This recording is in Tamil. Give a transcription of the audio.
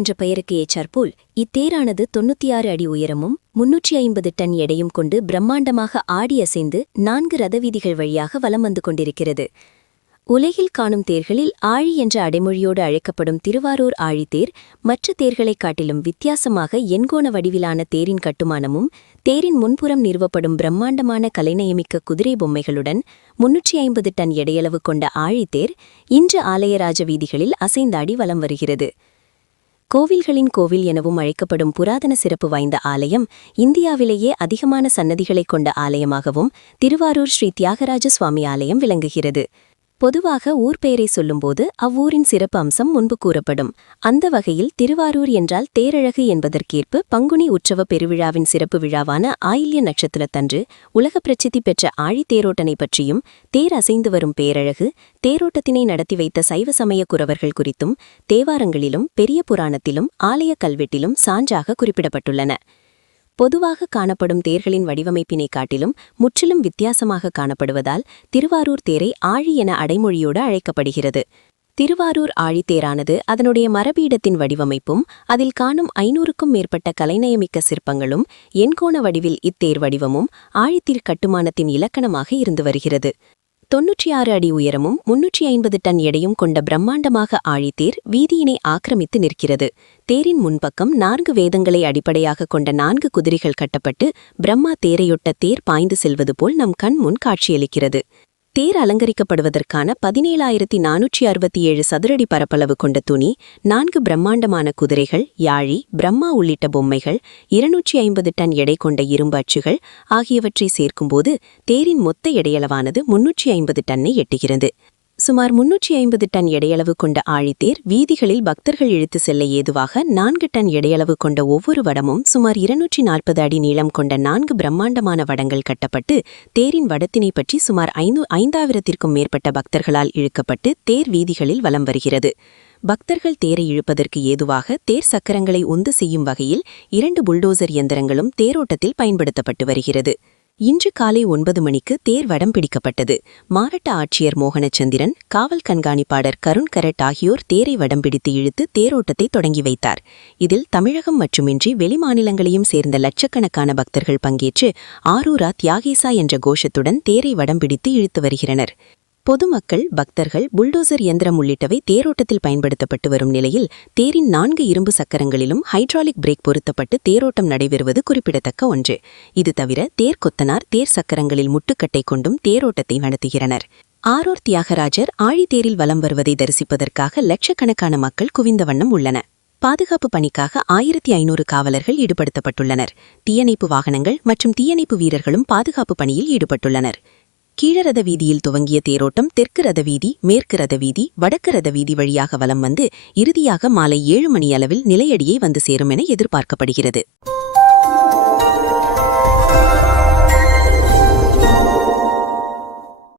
என்ற பெயருக்கு ஏற்றாற்போல் இத்தேரானது 96 அடி உயரமும் 350 டன் எடையும் கொண்டு பிரம்மாண்டமாக ஆடி அசைந்து 4 ரதவீதிகள் வழியாக வலம் வந்து கொண்டிருக்கிறது. உலகில் காணும் தேர்களில் ஆழி என்ற அடைமொழியோடு அழைக்கப்படும் திருவாரூர் ஆழித்தேர் மற்ற தேர்களைக் காட்டிலும் வித்தியாசமாக எண்கோண வடிவிலான தேரின் கட்டுமானமும் தேரின் முன்புறம் நிறுவப்படும் பிரம்மாண்டமான கலைநயமிக்க குதிரை பொம்மைகளுடன் 350 டன் எடையளவு கொண்ட ஆழித்தேர் இன்று ஆலயராஜ வீதிகளில் அசைந்தாடி வலம் வருகிறது. கோவில்களின் கோவில் எனவும் அழைக்கப்படும் புராதன சிறப்பு வாய்ந்த ஆலயம் இந்தியாவிலேயே அதிகமான சன்னதிகளைக் கொண்ட ஆலயமாகவும் திருவாரூர் ஸ்ரீ தியாகராஜ சுவாமி ஆலயம் விளங்குகிறது. பொதுவாக ஊர் பெயரை சொல்லும்போது அவ்வூரின் சிறப்பு அம்சம் முன்பு கூறப்படும். அந்த வகையில் திருவாரூர் என்றால் தேரழகு என்பதற்கேற்ப பங்குனி உற்சவ பெருவிழாவின் சிறப்பு விழாவான ஆயில்ய நட்சத்திரத்தன்று உலக பிரசித்தி பெற்ற ஆழி தேரோட்டனை பற்றியும் தேர் அசைந்து வரும் பேரழகு தேரோட்டத்தினை நடத்தி வைத்த சைவ சமய குரவர்கள் குறித்தும் தேவாரங்களிலும் பெரிய புராணத்திலும் ஆலய கல்வெட்டிலும் சான்றாக குறிப்பிடப்பட்டுள்ளன. பொதுவாக காணப்படும் தேர்களின் வடிவமைப்பினை காட்டிலும் முற்றிலும் வித்தியாசமாக காணப்படுவதால் திருவாரூர் தேரை ஆழி என அடைமொழியோடு அழைக்கப்படுகிறது. திருவாரூர் ஆழித்தேரானது அதனுடைய மரபீடத்தின் வடிவமைப்பும் அதில் காணும் 500க்கும் மேற்பட்ட கலைநயமிக்க சிற்பங்களும் எண்கோண வடிவில் இத்தேர் வடிவமும் ஆழித்தீர் கட்டுமானத்தின் இலக்கணமாக இருந்து வருகிறது. 96 அடி உயரமும் 350 டன் எடையும் கொண்ட பிரம்மாண்டமாக ஆழித்தேர் வீதியினை ஆக்கிரமித்து நிற்கிறது. தேரின் முன்பக்கம் 4 வேதங்களை அடிப்படையாக கொண்ட 4 குதிரைகள் கட்டப்பட்டு பிரம்மா தேரையொட்ட தேர் பாய்ந்து செல்வது போல் நம் கண் முன் காட்சியளிக்கிறது. தேர் அலங்கரிக்கப்படுவதற்கான 17,467 சதுரடி பரப்பளவு கொண்ட துணி, 4 பிரம்மாண்டமான குதிரைகள், யாழி, பிரம்மா உள்ளிட்ட பொம்மைகள், 250 டன் எடை கொண்ட இரும்பு அச்சுகள் ஆகியவற்றை சேர்க்கும்போது தேரின் மொத்த எடையளவானது 350 டன்னை எட்டுகிறது. சுமார் 350 டன் எடையளவு கொண்ட ஆழித்தேர் வீதிகளில் பக்தர்கள் இழுத்து செல்ல ஏதுவாக 4 டன் எடையளவு கொண்ட ஒவ்வொரு வடமும் சுமார் 240 அடி நீளம் கொண்ட 4 பிரம்மாண்டமான வடங்கள் கட்டப்பட்டு தேரின் வடத்தினை பற்றி சுமார் 5000த்திற்கும் மேற்பட்ட பக்தர்களால் இழுக்கப்பட்டு தேர் வீதிகளில் வலம் வருகிறது. பக்தர்கள் தேரை இழுப்பதற்கு ஏதுவாக தேர் சக்கரங்களை உந்து செய்யும் வகையில் 2 புல்டோசர் இயந்திரங்களும் தேரோட்டத்தில் பயன்படுத்தப்பட்டு வருகிறது. இன்று காலை 9 மணிக்கு தேர் வடம் பிடிக்கப்பட்டது. மாவட்ட ஆட்சியர் மோகனச்சந்திரன், காவல் கண்காணிப்பாளர் கருண் கரட் ஆகியோர் தேரை வடம் பிடித்து இழுத்து தேரோட்டத்தை தொடங்கி வைத்தார். இதில் தமிழகம் மட்டுமின்றி வெளிமாநிலங்களையும் சேர்ந்த லட்சக்கணக்கான பக்தர்கள் பங்கேற்று ஆரூரா தியாகேசா என்ற கோஷத்துடன் தேரை வடம் பிடித்து இழுத்து வருகின்றனர். பொதுமக்கள், பக்தர்கள், புல்டோசர் இயந்திரம் உள்ளிட்டவை தேரோட்டத்தில் பயன்படுத்தப்பட்டு வரும் நிலையில் தேரின் 4 இரும்பு சக்கரங்களிலும் ஹைட்ராலிக் பிரேக் பொருத்தப்பட்டு தேரோட்டம் நடைபெறுவது குறிப்பிடத்தக்க ஒன்று. இது தவிர தேர் கொத்தனார் தேர் சக்கரங்களில் முட்டுக்கட்டை கொண்டும் தேரோட்டத்தை நடத்துகிறனர். ஆரூர் தியாகராஜர் ஆழித்தேரில் வலம் வருவதை தரிசிப்பதற்காக லட்சக்கணக்கான மக்கள் குவிந்த வண்ணம் உள்ளனர். பாதுகாப்பு பணிக்காக 1500 காவலர்கள் ஈடுபடுத்தப்பட்டுள்ளனர். தீயணைப்பு வாகனங்கள் மற்றும் தீயணைப்பு வீரர்களும் பாதுகாப்பு பணியில் ஈடுபட்டுள்ளனர். கீழரத வீதியில் துவங்கிய தேரோட்டம் தெற்கு ரத வீதி, மேற்கு ரத வீதி, வடக்கு ரத வீதி வழியாக வலம் வந்து இறுதியாக மாலை 7 மணி அளவில் நிலையடியை வந்து சேரும் என எதிர்பார்க்கப்படுகிறது.